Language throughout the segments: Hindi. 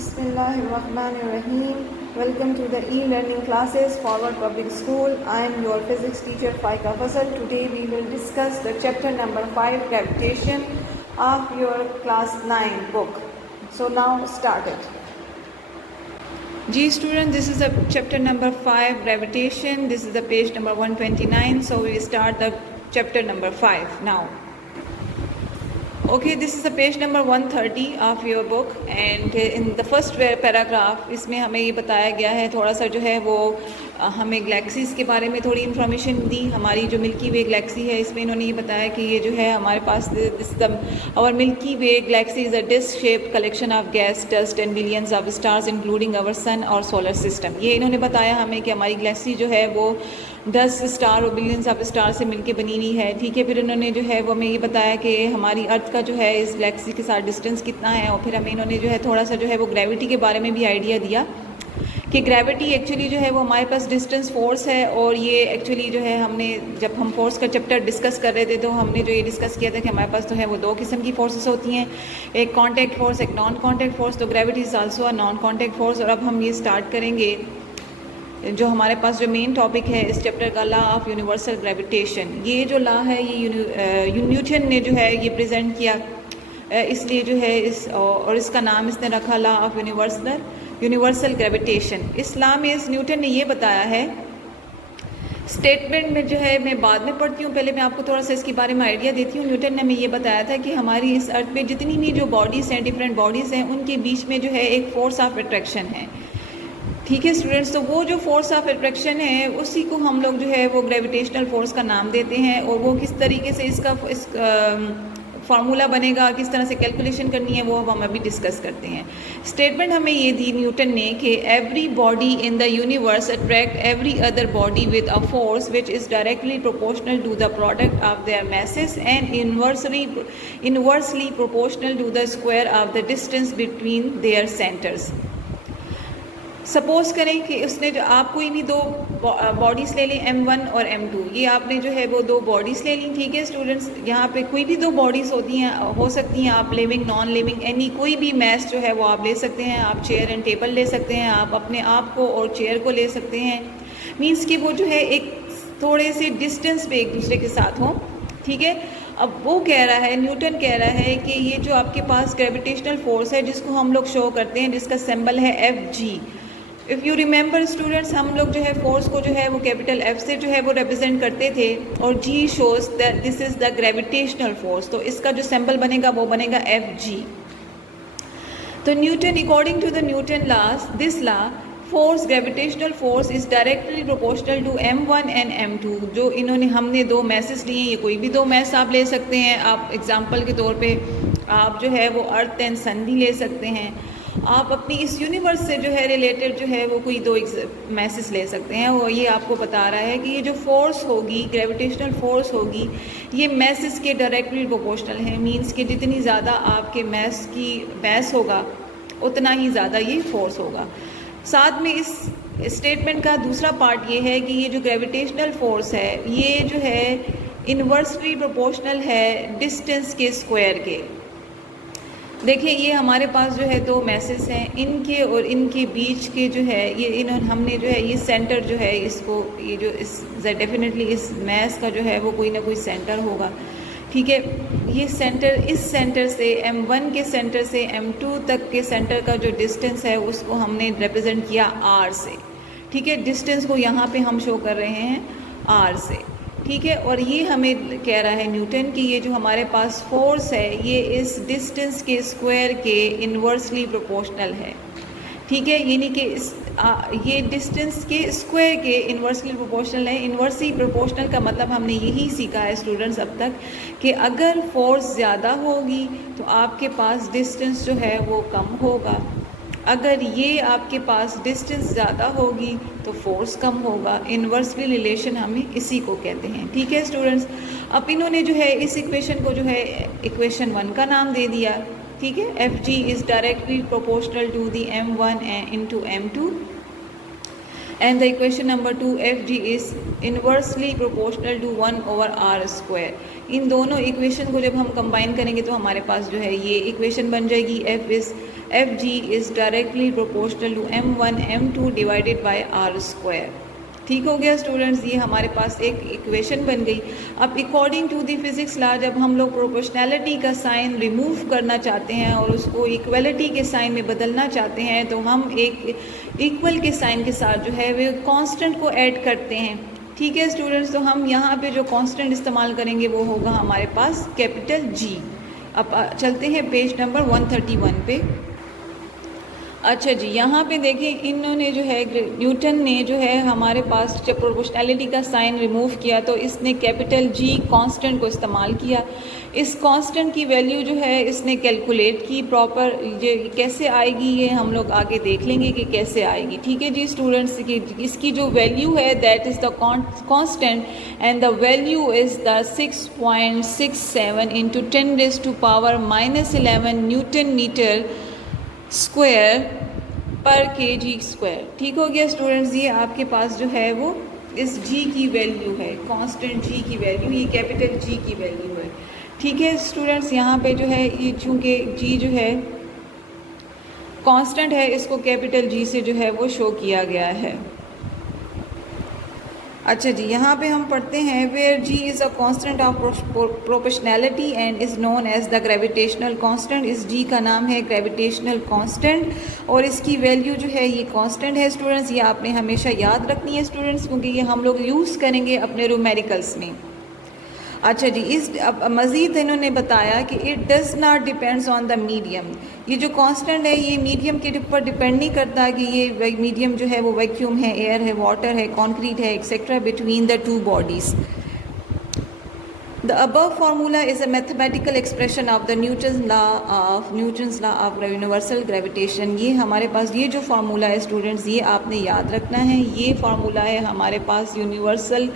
Bismillahirrahmanirrahim. Welcome to the e-learning classes Forward Public School. I am your physics teacher Faika Fasal. Today we will discuss the chapter number 5 gravitation of your class 9 book. So now start it. G students, this is the chapter number 5 gravitation. This is the page number 129. So we start the chapter number 5 now. Okay, this is the page number 130 of your book and in the first paragraph इसमें हमें ये बताया गया है थोड़ा सा जो है वो हमें गैलेक्सीज़ के बारे में थोड़ी इन्फॉर्मेशन दी। हमारी जो मिल्की वे गैलेक्सी है इसमें इन्होंने ये बताया कि ये जो है हमारे पास our Milky Way galaxy is a disc shaped collection of gas dust and billions of stars including our sun और सोलर सिस्टम। ये इन्होंने बताया हमें कि हमारी गैलेक्सी जो है वो 10 स्टार और बिलियंस ऑफ स्टार से मिलके बनी हुई है। ठीक है, फिर इन्होंने जो है वो हमें ये बताया कि हमारी अर्थ का जो है इस गैलेक्सी के साथ डिस्टेंस कितना है और फिर हमें इन्होंने जो है थोड़ा सा जो है वो ग्रेविटी के बारे में भी आइडिया दिया कि ग्रेविटी एक्चुअली जो है वो हमारे पास डिस्टेंस फोर्स है और ये एक्चुअली जो है हमने जब हम फोर्स का चैप्टर डिस्कस कर रहे थे तो हमने जो ये डिस्कस किया था कि हमारे पास तो है वो दो किस्म की फोर्सेस होती हैं, एक कॉन्टैक्ट फोर्स एक नॉन कॉन्टैक्ट फोर्स। तो gravity is also a non contact force. और अब हम ये स्टार्ट करेंगे जो हमारे पास जो मेन टॉपिक है इस चैप्टर का, लॉ ऑफ यूनिवर्सल ग्रेविटेशन। ये जो लॉ है ये न्यूटन ने जो है ये प्रेजेंट किया, इसलिए जो है और इसका नाम इसने रखा लॉ ऑफ यूनिवर्सल ग्रेविटेशन। इस लॉ में इस न्यूटन ने ये बताया है, स्टेटमेंट में जो है मैं बाद में पढ़ती हूँ, पहले मैं आपको थोड़ा सा इसके बारे में आइडिया देती हूँ। न्यूटन ने हमें ये बताया था कि हमारी इस अर्थ पे जितनी भी जो बॉडीज़ हैं, डिफरेंट बॉडीज़ हैं, उनके बीच में जो है एक फोर्स ऑफ अट्रैक्शन है। ठीक है स्टूडेंट्स, तो वो जो फोर्स ऑफ अट्रैक्शन है उसी को हम लोग जो है वो ग्रेविटेशनल फोर्स का नाम देते हैं। और वो किस तरीके से इसका फार्मूला बनेगा, किस तरह से कैलकुलेशन करनी है, वो अब हम अभी डिस्कस करते हैं। स्टेटमेंट हमें ये दी न्यूटन ने कि every body in the universe attract every other body with a force which is directly proportional to the product of their masses and inversely proportional to the square of the distance between their centres. Suppose करें कि उसने जो आप कोई भी दो बॉडीज़ ले लें M1 और M2, ये आपने जो है वो दो बॉडीज़ ले ली। ठीक है स्टूडेंट्स, यहाँ पे कोई भी दो बॉडीज़ होती हैं, हो सकती हैं आप लिविंग नॉन लिविंग एनी कोई भी मैस जो है वो आप ले सकते हैं। आप चेयर एंड टेबल ले सकते हैं, आप अपने आप को और चेयर को ले सकते हैं। मीन्स कि वो जो है एक थोड़े से डिस्टेंस पे एक दूसरे के साथ हों। ठीक है, अब वो कह रहा है, न्यूटन कह रहा है कि ये जो आपके पास ग्रेविटेशनल फोर्स है जिसको हम लोग शो करते हैं, जिसका सिंबल है Fg। If you remember students, हम लोग जो है फोर्स को जो है वो कैपिटल F से जो है वो रिप्रेजेंट करते थे और G shows that this is the gravitational force. तो इसका जो सिंबल बनेगा वो बनेगा Fg। तो Newton according to the Newton laws this law force gravitational force is directly proportional to M1 and M2। जो इन्होंने हमने दो मैसेज लिए, ये कोई भी दो मैस आप ले सकते हैं। आप एग्जांपल के तौर पे आप जो है वो अर्थ एंड सन भी ले सकते हैं। आप अपनी इस यूनिवर्स से जो है रिलेटेड जो है वो कोई दो मैसेज ले सकते हैं। वो ये आपको बता रहा है कि ये जो फोर्स होगी, ग्रेविटेशनल फोर्स होगी, ये मैसेज के डायरेक्टली प्रोपोर्शनल है। मींस कि जितनी ज़्यादा आपके मैस होगा उतना ही ज़्यादा ये फोर्स होगा। साथ में इस स्टेटमेंट का दूसरा पार्ट ये है कि ये जो ग्रेविटेशनल फोर्स है ये जो है इन्वर्सली प्रोपोर्शनल है डिस्टेंस के स्क्वायर के। देखिए, ये हमारे पास जो है दो मैसेज हैं, इनके और इनके बीच के जो है ये हमने जो है ये सेंटर जो है इसको ये जो इस डेफिनेटली इस मैस का जो है वो कोई ना कोई सेंटर होगा। ठीक है, ये सेंटर इस सेंटर से M1 के सेंटर से M2 तक के सेंटर का जो डिस्टेंस है उसको हमने रिप्रेजेंट किया R से। ठीक है, डिस्टेंस को यहाँ पे हम शो कर रहे हैं R से। ठीक है, और ये हमें कह रहा है न्यूटन कि ये जो हमारे पास फोर्स है ये इस डिस्टेंस के स्क्वायर के इन्वर्सली प्रोपोर्शनल है। ठीक है, यानी कि ये डिस्टेंस के स्क्वायर के इन्वर्सली प्रोपोर्शनल है। इन्वर्सली प्रोपोर्शनल का मतलब हमने यही सीखा है स्टूडेंट्स अब तक कि अगर फोर्स ज़्यादा होगी तो आपके पास डिस्टेंस जो है वो कम होगा, अगर ये आपके पास डिस्टेंस ज़्यादा होगी तो फोर्स कम होगा। इन्वर्सली रिलेशन हमें इसी को कहते हैं। ठीक है स्टूडेंट्स, अब इन्होंने जो है इस इक्वेशन को जो है इक्वेशन 1 का नाम दे दिया। ठीक है, Fg is directly proportional to the M1 into M2 and the equation number 2 Fg is inversely proportional to 1/r square. इन दोनों इक्वेशन को जब हम कंबाइन करेंगे तो हमारे पास जो है ये इक्वेशन बन जाएगी, F is F G is directly proportional to m1 m2 divided by R square. ठीक हो गया स्टूडेंट्स, ये हमारे पास एक इक्वेशन बन गई। अब according to the physics law जब हम लोग प्रोपोर्शनैलिटी का साइन रिमूव करना चाहते हैं और उसको इक्वलिटी के साइन में बदलना चाहते हैं तो हम एक इक्वल के साइन के साथ जो है वो कांस्टेंट को ऐड करते हैं। ठीक है स्टूडेंट्स, तो हम यहाँ पे जो कांस्टेंट इस्तेमाल करेंगे वो होगा हमारे पास कैपिटल जी। अब चलते हैं पेज नंबर 131 पे। अच्छा जी, यहाँ पे देखिए इन्होंने जो है न्यूटन ने जो है हमारे पास जब प्रोपोर्शनैलिटी का साइन रिमूव किया तो इसने कैपिटल जी कांस्टेंट को इस्तेमाल किया। इस कांस्टेंट की वैल्यू जो है इसने कैलकुलेट की प्रॉपर, ये कैसे आएगी ये हम लोग आगे देख लेंगे कि कैसे आएगी। ठीक है जी स्टूडेंट्स, की इसकी जो वैल्यू है that is the constant and the value is the 6.67 into 10⁻⁻11 newton metre square पर kg स्क्वायर। ठीक हो गया स्टूडेंट्स, ये आपके पास जो है वो इस g की वैल्यू है, कांस्टेंट g की वैल्यू, ये कैपिटल G की वैल्यू है। ठीक है स्टूडेंट्स, यहाँ पे जो है ये चूँकि g जो है कांस्टेंट है, इसको कैपिटल G से जो है वो शो किया गया है। अच्छा जी, यहाँ पे हम पढ़ते हैं where G is a constant of proportionality and is known as the gravitational constant. इस जी का नाम है ग्रेविटेशनल कांस्टेंट और इसकी वैल्यू जो है ये कांस्टेंट है स्टूडेंट्स। ये आपने हमेशा याद रखनी है स्टूडेंट्स, क्योंकि ये हम लोग यूज़ करेंगे अपने न्यूमेरिकल्स में। अच्छा जी, इस अब मज़ीद इन्होंने बताया कि it does not depends on the medium. ये जो कांस्टेंट है ये मीडियम के ऊपर डिपेंड नहीं करता कि ये मीडियम जो है वो वैक्यूम है, एयर है, वाटर है, कंक्रीट है, etcetera between the two bodies. The above formula is a mathematical expression of the Newton's law of universal gravitation. ये हमारे पास ये जो फार्मूला है स्टूडेंट्स, ये आपने याद रखना है। ये फार्मूला है हमारे पास यूनिवर्सल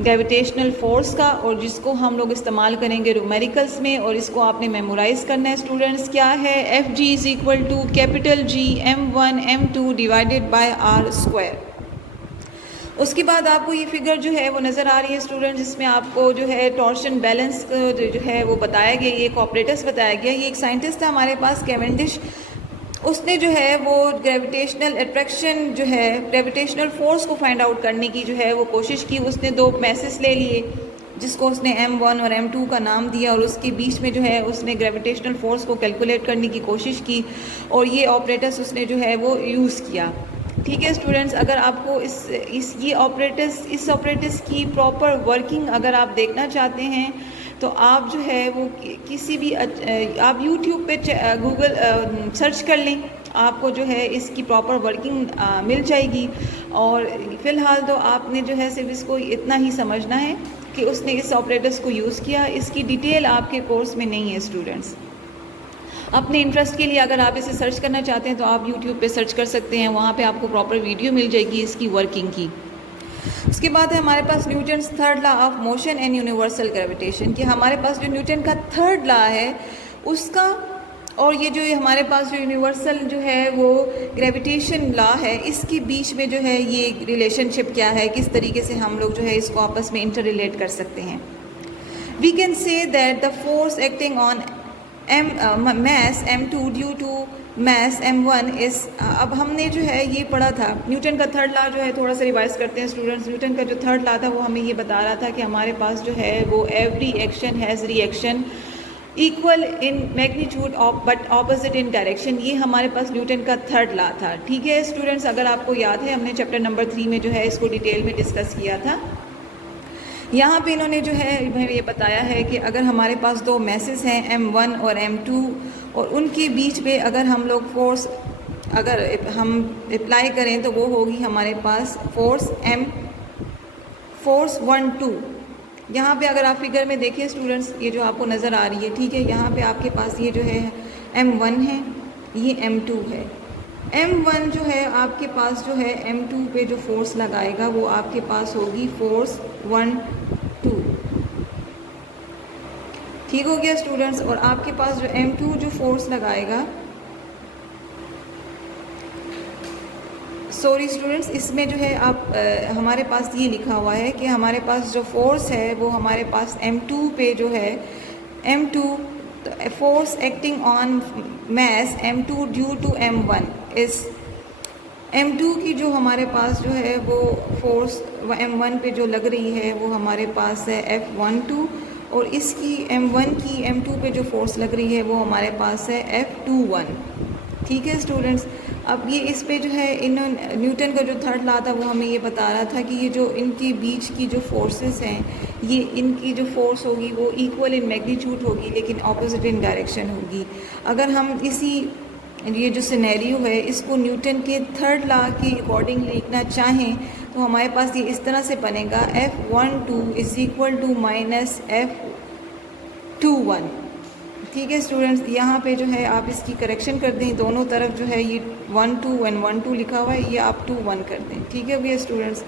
ग्रेविटेशनल फोर्स का और जिसको हम लोग इस्तेमाल करेंगे न्यूमेरिकल्स में, और इसको आपने मेमोराइज़ करना है स्टूडेंट्स। क्या है? F G is equal to capital G m1 m2 divided by R square. उसके बाद आपको ये फिगर जो है वो नज़र आ रही है स्टूडेंट, जिसमें आपको जो है टॉर्शन बैलेंस जो है वो बताया गया, ये एक ऑपरेटर्स बताया गया। ये एक साइंटिस्ट था हमारे पास कैवेंडिश, उसने जो है वो ग्रेविटेशनल अट्रैक्शन जो है ग्रेविटेशनल फोर्स को फाइंड आउट करने की जो है वो कोशिश की। उसने दो मैसेज ले लिए जिसको उसने m1 और m2 का नाम दिया और उसके बीच में जो है उसने ग्रेविटेशनल फोर्स को कैलकुलेट करने की कोशिश की और ये ऑपरेटर्स उसने जो है वो यूज़ किया। ठीक है स्टूडेंट्स, अगर आपको इस ऑपरेटर्स की प्रॉपर वर्किंग अगर आप देखना चाहते हैं तो आप जो है वो किसी भी आप YouTube पे गूगल सर्च कर लें, आपको जो है इसकी प्रॉपर वर्किंग मिल जाएगी। और फ़िलहाल तो आपने जो है सिर्फ इसको इतना ही समझना है कि उसने इस ऑपरेटर्स को यूज़ किया। इसकी डिटेल आपके कोर्स में नहीं है स्टूडेंट्स। अपने इंटरेस्ट के लिए अगर आप इसे सर्च करना चाहते हैं तो आप YouTube पे सर्च कर सकते हैं, वहाँ पे आपको प्रॉपर वीडियो मिल जाएगी इसकी वर्किंग की। उसके बाद है हमारे पास Newton's third law of motion and universal gravitation, कि हमारे पास जो न्यूटन का थर्ड लॉ है उसका और ये जो हमारे पास जो यूनिवर्सल जो है वो ग्रेविटेशन लॉ है, इसके बीच में जो है ये रिलेशनशिप क्या है, किस तरीके से हम लोग जो है इसको आपस में इंटर रिलेट कर सकते हैं। We can say that the force acting on mass m2 due to mass m1 इस अब हमने जो है ये पढ़ा था न्यूटन का थर्ड लॉ जो है, थोड़ा सा रिवाइज करते हैं स्टूडेंट्स। न्यूटन का जो थर्ड लॉ था वो हमें ये बता रहा था कि हमारे पास जो है वो every action has reaction equal in magnitude of but opposite in direction. ये हमारे पास न्यूटन का थर्ड लॉ था। ठीक है स्टूडेंट्स, अगर आपको याद है हमने चैप्टर नंबर 3 में जो है इसको डिटेल में डिस्कस किया था। यहाँ पे इन्होंने जो है ये बताया है कि अगर हमारे पास दो मैसेज हैं m1 और m2 और उनके बीच में अगर हम लोग फोर्स अगर हम अप्लाई करें तो वो होगी हमारे पास फोर्स 1 2। यहाँ पे अगर आप फिगर में देखें स्टूडेंट्स, ये जो आपको नज़र आ रही है, ठीक है, यहाँ पे आपके पास ये जो है m1 है, ये m2 है। m1 जो है आपके पास जो है m2 पे जो फोर्स लगाएगा वो आपके पास होगी फोर्स 1 2। ठीक हो गया स्टूडेंट्स, और आपके पास जो m2 जो फोर्स लगाएगा, सॉरी स्टूडेंट्स, इसमें जो है आप हमारे पास ये लिखा हुआ है कि हमारे पास जो फोर्स है वो हमारे पास m2 पे जो है m2 तो force acting on mass m2 due to m1 इस m2 की जो हमारे पास जो है वो फोर्स m1 पे जो लग रही है वो हमारे पास है F12, और इसकी m1 की m2 पे जो फोर्स लग रही है वो हमारे पास है F21। ठीक है स्टूडेंट्स, अब ये इस पे जो है न्यूटन का जो थर्ड लॉ था वो हमें ये बता रहा था कि ये जो इनके बीच की जो फोर्सेस हैं, ये इनकी जो फोर्स होगी वो इक्वल इन मैग्नीट्यूड होगी लेकिन ऑपोजिट इन डायरेक्शन होगी। अगर हम इसी ये जो सिनेरियो है इसको न्यूटन के थर्ड लॉ के अकॉर्डिंग लिखना चाहें तो हमारे पास ये इस तरह से बनेगा F12 is equal to minus F21। ठीक है स्टूडेंट्स, यहाँ पे जो है आप इसकी करेक्शन कर दें, दोनों तरफ जो है ये 12 एंड 12 लिखा हुआ है, ये आप 2 1 कर दें। ठीक है भैया स्टूडेंट्स,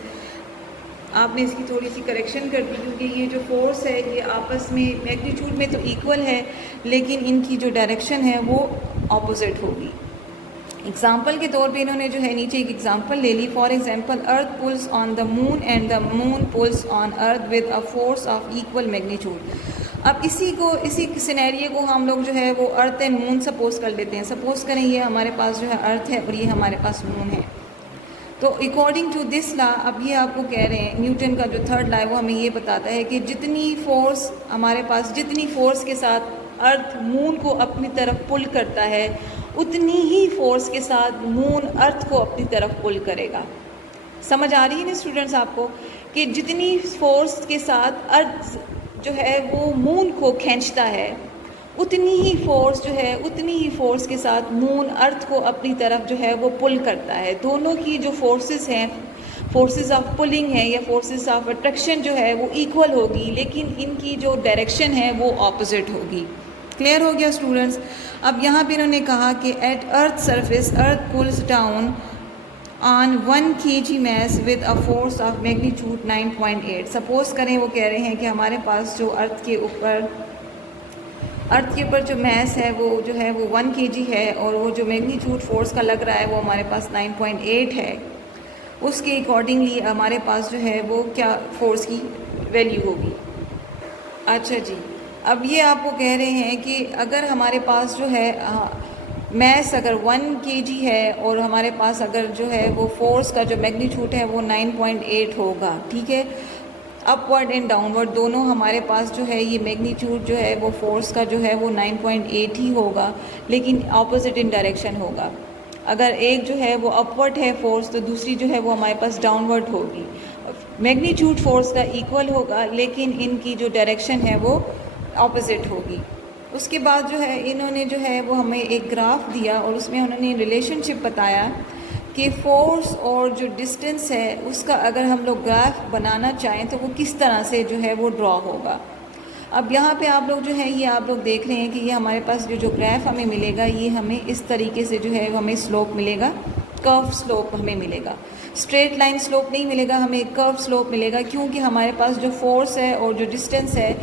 आपने इसकी थोड़ी सी करेक्शन कर दी क्योंकि ये जो फोर्स है ये आपस में मैग्नीट्यूड में तो इक्वल है लेकिन इनकी जो डायरेक्शन है वो ऑपोजिट होगी। एग्जाम्पल के तौर पे इन्होंने जो है नीचे एक एग्जाम्पल ले ली। For example, earth pulls on the moon and the moon pulls on earth with a force of equal magnitude. अब इसी सिनेरियो को हम लोग जो है वो अर्थ एंड मून सपोज कर लेते हैं। सपोज करें ये हमारे पास जो है अर्थ है और ये हमारे पास मून है। तो अकॉर्डिंग टू दिस लॉ, अब ये आपको कह रहे हैं न्यूटन का जो थर्ड लॉ है वो हमें ये बताता है कि जितनी फोर्स हमारे पास, जितनी फोर्स के साथ अर्थ मून को अपनी तरफ पुल करता है उतनी ही फोर्स के साथ मून अर्थ को अपनी तरफ पुल करेगा। समझ आ रही है ना स्टूडेंट्स आपको, कि जितनी फोर्स के साथ अर्थ जो है वो मून को खींचता है उतनी ही फोर्स के साथ मून अर्थ को अपनी तरफ जो है वो पुल करता है। दोनों की जो फोर्सेस हैं, फोर्सेस ऑफ पुलिंग है या फोर्सेस ऑफ अट्रैक्शन जो है वो इक्वल होगी लेकिन इनकी जो डायरेक्शन है वो ऑपोजिट होगी। क्लियर हो गया स्टूडेंट्स। अब यहाँ पे इन्होंने कहा कि at earth surface earth pulls down on 1 kg mass with a force of magnitude 9.8। Suppose करें वो कह रहे हैं कि हमारे पास जो अर्थ के ऊपर जो मैस है वो जो है वो 1 kg है और वो जो मैग्नीट्यूड फोर्स का लग रहा है वो हमारे पास 9.8 है। उसके अकॉर्डिंगली हमारे पास जो है वो क्या फोर्स की वैल्यू होगी। अच्छा जी, अब ये आपको कह रहे हैं कि अगर हमारे पास जो है मैस अगर 1 kg है और हमारे पास अगर जो है वो फोर्स का जो मैग्नीट्यूड है वो 9.8 होगा। ठीक है, अपवर्ड एंड डाउनवर्ड दोनों हमारे पास जो है ये मैग्नीट्यूड जो है वो फोर्स का जो है वो 9.8 ही होगा लेकिन ऑपोजिट इन डायरेक्शन होगा। अगर एक जो है वो अपवर्ड है फोर्स तो दूसरी जो है वो हमारे पास डाउनवर्ड होगी। मैग्नीट्यूड फोर्स का इक्वल होगा लेकिन इनकी जो डायरेक्शन है वो ऑपोजिट होगी। उसके बाद जो है इन्होंने जो है वो हमें एक ग्राफ दिया और उसमें उन्होंने रिलेशनशिप बताया कि फोर्स और जो डिस्टेंस है उसका अगर हम लोग ग्राफ बनाना चाहें तो वो किस तरह से जो है वो ड्रॉ होगा। अब यहाँ पे आप लोग जो है ये आप लोग देख रहे हैं कि ये हमारे पास जो ग्राफ हमें मिलेगा ये हमें इस तरीके से जो है हमें स्लोप मिलेगा, कर्व स्लोप हमें मिलेगा। स्ट्रेट लाइन स्लोप नहीं मिलेगा, हमें कर्व स्लोप मिलेगा क्योंकि हमारे पास जो फोर्स है और जो डिस्टेंस है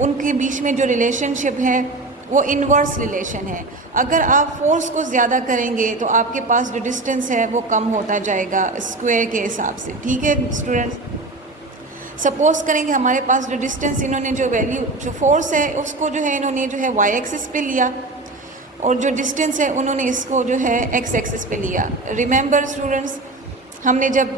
उनके बीच में जो रिलेशनशिप है वो इन्वर्स रिलेशन है। अगर आप फोर्स को ज़्यादा करेंगे तो आपके पास जो डिस्टेंस है वो कम होता जाएगा स्क्वायर के हिसाब से। ठीक है स्टूडेंट्स, सपोज करेंगे हमारे पास जो डिस्टेंस इन्होंने जो वैल्यू जो फोर्स है उसको जो है इन्होंने जो है वाई एक्सिस पे लिया और जो डिस्टेंस है उन्होंने इसको जो है एक्स एक्सिस पे लिया। रिमेंबर स्टूडेंट्स, हमने जब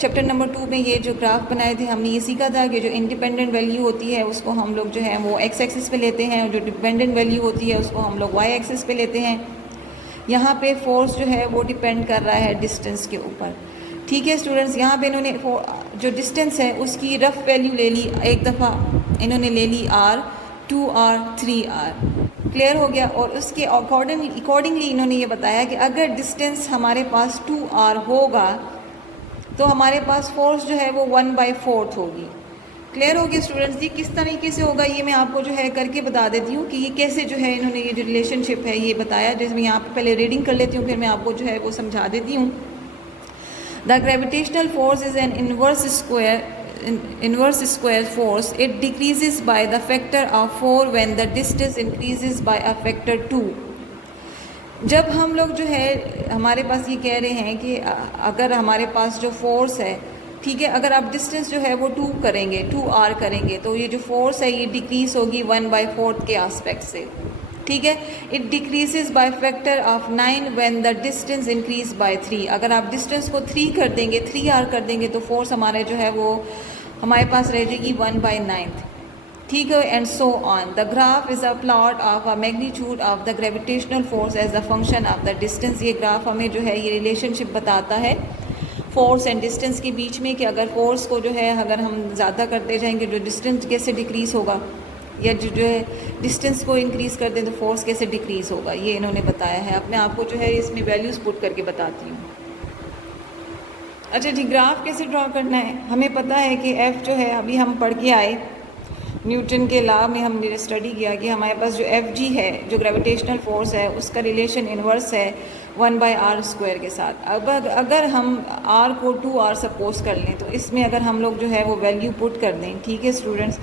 चैप्टर नंबर 2 में ये जो ग्राफ बनाए थे हमने ये सीखा था कि जो इंडिपेंडेंट वैल्यू होती है उसको हम लोग जो है वो एक्स एक्सिस पे लेते हैं और जो डिपेंडेंट वैल्यू होती है उसको हम लोग वाई एक्सिस पे लेते हैं। यहाँ पे फोर्स जो है वो डिपेंड कर रहा है डिस्टेंस के ऊपर। ठीक है स्टूडेंट्स, यहाँ पे इन्होंने जो डिस्टेंस है उसकी रफ वैल्यू ले ली, एक दफ़ा इन्होंने ले ली r, 2r, 3r। क्लियर हो गया। और उसके अकॉर्डिंगली इन्होंने ये बताया कि अगर डिस्टेंस हमारे पास 2r होगा तो हमारे पास फोर्स जो है वो 1/4 होगी। क्लियर हो गया स्टूडेंट्स। ये किस तरीके से होगा ये मैं आपको जो है करके बता देती हूँ कि ये कैसे जो है इन्होंने ये जो रिलेशनशिप है ये बताया। जैसे मैं यहाँ पे पहले रीडिंग कर लेती हूँ फिर मैं आपको जो है वो समझा देती हूँ। The gravitational force is an inverse square force. It decreases by the factor of 4 when the distance increases by a factor 2. जब हम लोग जो है हमारे पास ये कह रहे हैं कि अगर हमारे पास जो फोर्स है, ठीक है, अगर आप डिस्टेंस जो है वो 2 करेंगे, 2r करेंगे तो ये जो फोर्स है ये डिक्रीज होगी 1/4 के आस्पेक्ट से। ठीक है। It decreases by factor of 9 when the distance increase by 3। अगर आप डिस्टेंस को 3 कर देंगे, 3r कर देंगे, तो फोर्स हमारे जो है वो हमारे पास रह जाएगी 1/9। ठीक है, and so on. The graph is a plot of a magnitude of the gravitational force as a function of the distance. ये ग्राफ हमें जो है ये रिलेशनशिप बताता है फोर्स एंड डिस्टेंस के बीच में, कि अगर फोर्स को जो है अगर हम ज़्यादा करते जाएंगे तो डिस्टेंस कैसे डिक्रीज़ होगा, या जो है डिस्टेंस को इंक्रीज़ कर दें तो फोर्स कैसे डिक्रीज़ होगा, ये इन्होंने बताया है। अब मैं आपको जो है इसमें वैल्यूज़ पुट करके बताती हूँ। अच्छा जी, ग्राफ कैसे ड्रॉ करना है? हमें पता है कि एफ़ जो है अभी हम पढ़ के आए, न्यूटन के लॉ में हमने स्टडी किया कि हमारे पास जो एफ जी है, जो ग्रेविटेशनल फोर्स है, उसका रिलेशन इन्वर्स है 1/r² के साथ। अब अगर हम r को 2r सपोज कर लें, तो इसमें अगर हम लोग जो है वो वैल्यू पुट कर दें, ठीक है स्टूडेंट्स,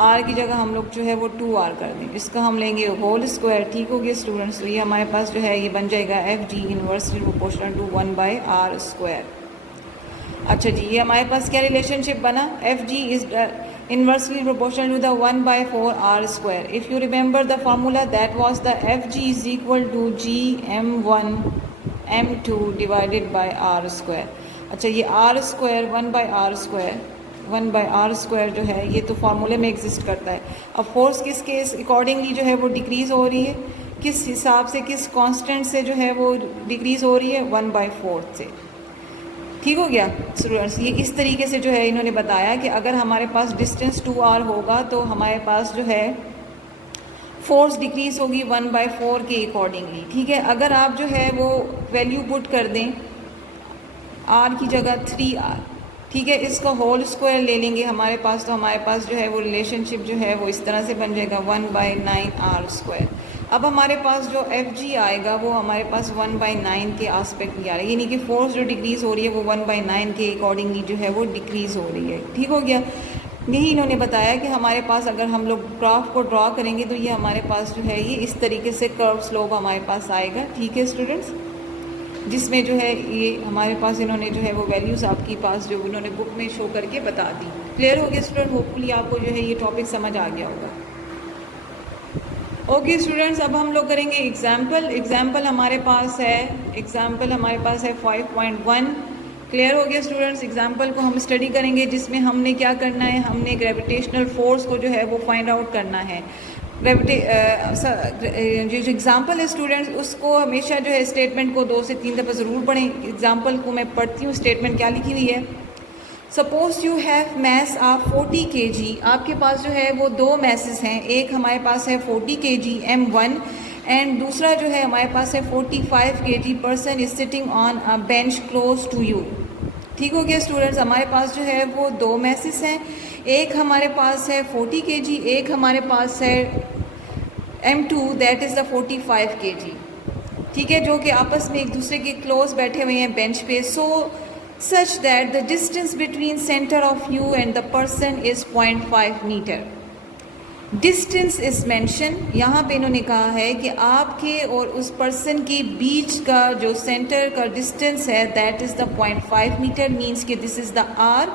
r की जगह हम लोग जो है वो 2r कर दें, इसका हम लेंगे होल स्क्वायर। ठीक हो गया स्टूडेंट्स, तो ये हमारे पास जो है ये बन जाएगा F G inversely proportional to 1/r²। अच्छा जी, ये हमारे पास क्या रिलेशनशिप बना? F G is inversely proportional to the 1/4r². If you remember the formula, that was the Fg is equal to Gm1 m2 divided by r²। अच्छा, ये r² 1/r² जो है ये तो फार्मूले में एग्जिस्ट करता है। अब फोर्स किसके अकॉर्डिंगली जो है वो डिक्रीज़ हो रही है, किस हिसाब से, किस कांस्टेंट से जो है वो डिक्रीज़ हो रही है? 1/4 से। ठीक हो गया स्टूडेंट्स, ये इस तरीके से जो है इन्होंने बताया कि अगर हमारे पास डिस्टेंस 2r होगा तो हमारे पास जो है फोर्स डिक्रीज होगी 1/4 के अकॉर्डिंगली। ठीक है, अगर आप जो है वो वैल्यू पुट कर दें r की जगह 3r, ठीक है, इसका होल स्क्वायर ले लेंगे हमारे पास, तो हमारे पास जो है वो रिलेशनशिप जो है वो इस तरह से बन जाएगा 1/9r²। अब हमारे पास जो एफ जी आएगा वो हमारे पास 1/9 के आस्पेक्ट में आ रहा है, यानी कि फोर्स जो डिक्रीज़ हो रही है वो 1/9 के अकॉर्डिंगली जो है वो डिक्रीज़ हो रही है। ठीक हो गया, यही इन्होंने बताया कि हमारे पास अगर हम लोग ग्राफ को ड्रॉ करेंगे तो ये हमारे पास जो है ये इस तरीके से कर्व स्लोप हमारे पास आएगा। ठीक है स्टूडेंट्स, जिसमें जो है ये हमारे पास इन्होंने जो है वो वैल्यूज़ आपके पास जो इन्होंने बुक में शो करके बता दी। क्लियर हो गया स्टूडेंट? होपफुली आपको जो है ये टॉपिक समझ आ गया होगा। ओके स्टूडेंट्स, अब हम लोग करेंगे एग्जाम्पल हमारे पास है 5.1। क्लियर हो गया स्टूडेंट्स? एग्जाम्पल को हम स्टडी करेंगे, जिसमें हमने क्या करना है, हमने ग्रेविटेशनल फोर्स को जो है वो फाइंड आउट करना है। जो एग्जाम्पल है स्टूडेंट्स, उसको हमेशा जो है स्टेटमेंट को 2 से 3 दफ़ा ज़रूर पढ़ें। एग्जाम्पल को मैं पढ़ती हूँ, स्टेटमेंट क्या लिखी हुई है। Suppose you have mass of 40 kg। आपके पास जो है वो 2 मैसेस हैं, एक हमारे पास है 40 kg m1 एंड दूसरा जो है हमारे पास है 45 kg। Person is sitting on a bench close to you. ठीक हो गया स्टूडेंट्स, हमारे पास जो है वो 2 मैसेस हैं, एक हमारे पास है 40 kg, एक हमारे पास है m2 that is the 45 kg। ठीक है, जो कि आपस में एक दूसरे के क्लोज बैठे हुए हैं बेंच पे। सो such that the distance between center of you and the person is 0.5 meter. Distance is mentioned। यहाँ पे इन्होंने कहा है कि आपके और उस पर्सन के बीच का जो सेंटर का डिस्टेंस है that is the 0.5 meter, means कि this is the r।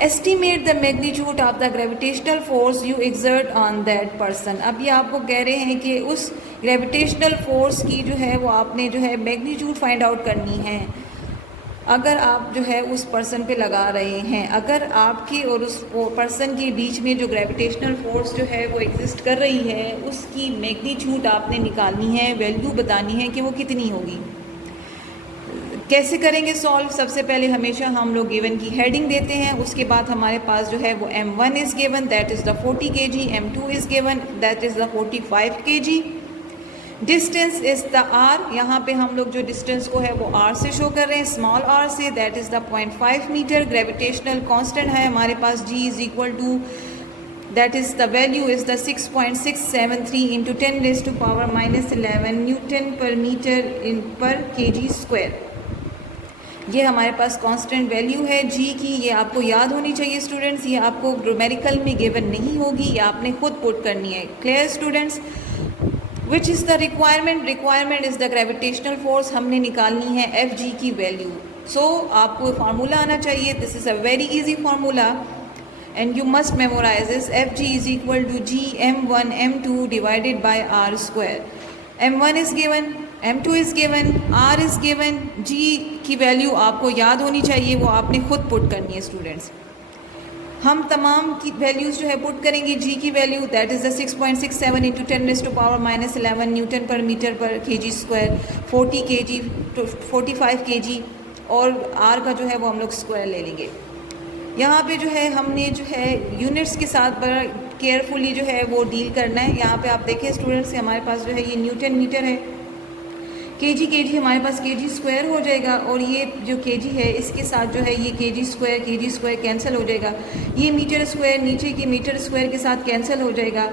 Estimate the magnitude of the gravitational force you exert on that person। अब ये आपको कह रहे हैं कि उस gravitational force की जो है वो आपने जो है magnitude find out करनी है अगर आप जो है उस पर्सन पे लगा रहे हैं। अगर आपके और उस पर्सन के बीच में जो ग्रेविटेशनल फोर्स जो है वो एग्जिस्ट कर रही है, उसकी मैग्नीट्यूड आपने निकालनी है, वैल्यू बतानी है कि वो कितनी होगी। कैसे करेंगे सॉल्व? सबसे पहले हमेशा हम लोग गिवन की हेडिंग देते हैं, उसके बाद हमारे पास जो है वो m1 is given that is the 40 kg, m2 is given that is the 45 kg। Distance is the r। यहाँ पे हम लोग जो डिस्टेंस को है वो r से शो कर रहे हैं, स्मॉल r से, that is the 0.5 metre. Gravitational constant है हमारे पास g is equal to that is the value is the 6.673 into 10⁻⁻11 newton per metre in per kg²। ये हमारे पास कांस्टेंट वैल्यू है g की, ये आपको याद होनी चाहिए स्टूडेंट्स, ये आपको ग्रामेरिकल में गिवन नहीं होगी, ये आपने खुद पुट करनी है। Clear students? Which is the requirement is the gravitational force. हमने निकालनी है एफ जी की वैल्यू। सो आपको फार्मूला आना चाहिए, this is a very easy formula. and you must memorize this. Fg is equal to g m1 m2 divided by r square. m1 is given, m2 is given, r is given. g की वैल्यू आपको याद होनी चाहिए, वो आपने खुद पुट करनी है स्टूडेंट्स। हम तमाम की वैल्यूज़ जो है पुट करेंगे। जी की value that is the 6.67 into 10⁻⁻11 newton per metre पर kg स्क्वायर, 40 kg 45 kg, और आर का जो है वो हम लोग स्क्वायर ले लेंगे। यहाँ पे जो है हमने जो है यूनिट्स के साथ बड़ा केयरफुली जो है वो डील करना है। यहाँ पे आप देखें स्टूडेंट्स, हमारे पास जो है ये न्यूटन मीटर है, kg हमारे पास kg स्क्वायर हो जाएगा, और ये जो kg है इसके साथ जो है ये kg स्क्वायर कैंसिल हो जाएगा। ये मीटर स्क्वायर नीचे की मीटर स्क्वायर के साथ कैंसिल हो जाएगा।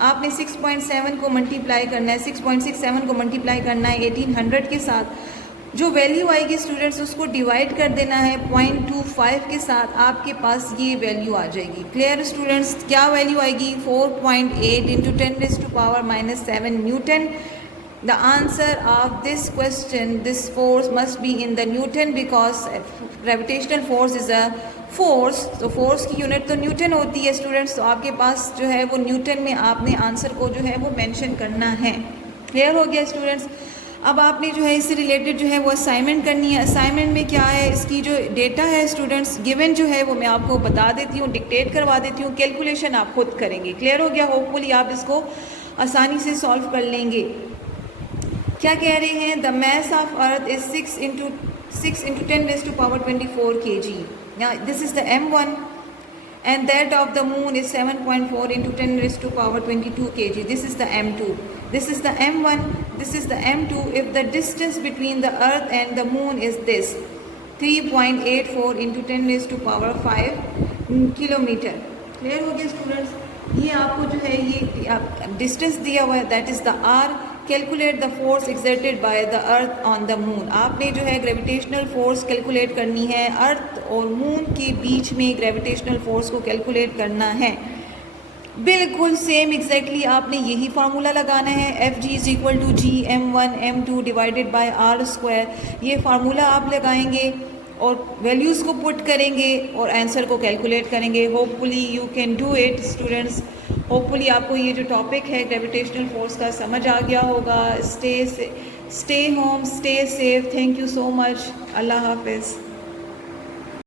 आपने 6.7 को मल्टीप्लाई करना है, 6.67 को मल्टीप्लाई करना है 1800 के साथ। जो वैल्यू आएगी स्टूडेंट्स उसको डिवाइड कर देना है 0.25 के साथ, आपके पास ये वैल्यू आ जाएगी। Clear students? क्या वैल्यू आएगी? 4.8 into 10⁻⁻7 Newton. The answer of this question, this force must be in the Newton because gravitational force is a force. तो force की यूनिट तो न्यूटन होती है स्टूडेंट्स, तो आपके पास जो है वो न्यूटन में आपने आंसर को जो है वो मेंशन करना है। क्लियर हो गया स्टूडेंट्स? अब आपने जो है इससे रिलेटेड जो है वो असाइनमेंट करनी है। असाइनमेंट में क्या है, इसकी जो डेटा है स्टूडेंट्स गिवन जो है वो मैं आपको बता देती हूँ, डिक्टेट करवा देती हूँ, कैलकुलेशन आप खुद करेंगे। क्लियर हो गया? होपफुली आप इसको आसानी से सॉल्व कर लेंगे। क्या कह रहे हैं? The mass of earth is 6 into 10⁻24 kg। Now this is the m1 and that of the moon is 7.4 into 10⁻22 kg. This is the m2. This is the m1. This is the m2. If the distance between the earth and the moon is this 3.84 into 10⁻5 kilometre. Clear हो गया स्टूडेंट्स? ये आपको जो है ये डिस्टेंस दिया हुआ है, that is the R. Calculate the force exerted by the earth on the moon. आपने जो है ग्रेविटेशनल फोर्स कैलकुलेट करनी है, अर्थ और मून के बीच में ग्रेविटेशनल फोर्स को कैलकुलेट करना है। बिल्कुल सेम एग्जैक्टली आपने यही फार्मूला लगाना है। F G is equal to G m1 m2 divided by R square. ये फार्मूला आप लगाएंगे और वैल्यूज़ को पुट करेंगे और आंसर को कैलकुलेट करेंगे। Hopefully you can do it students. Hopefully आपको ये जो टॉपिक है ग्रेविटेशनल फोर्स का समझ आ गया होगा। Stay home, stay safe. Thank you so much. अल्लाह हाफिज़।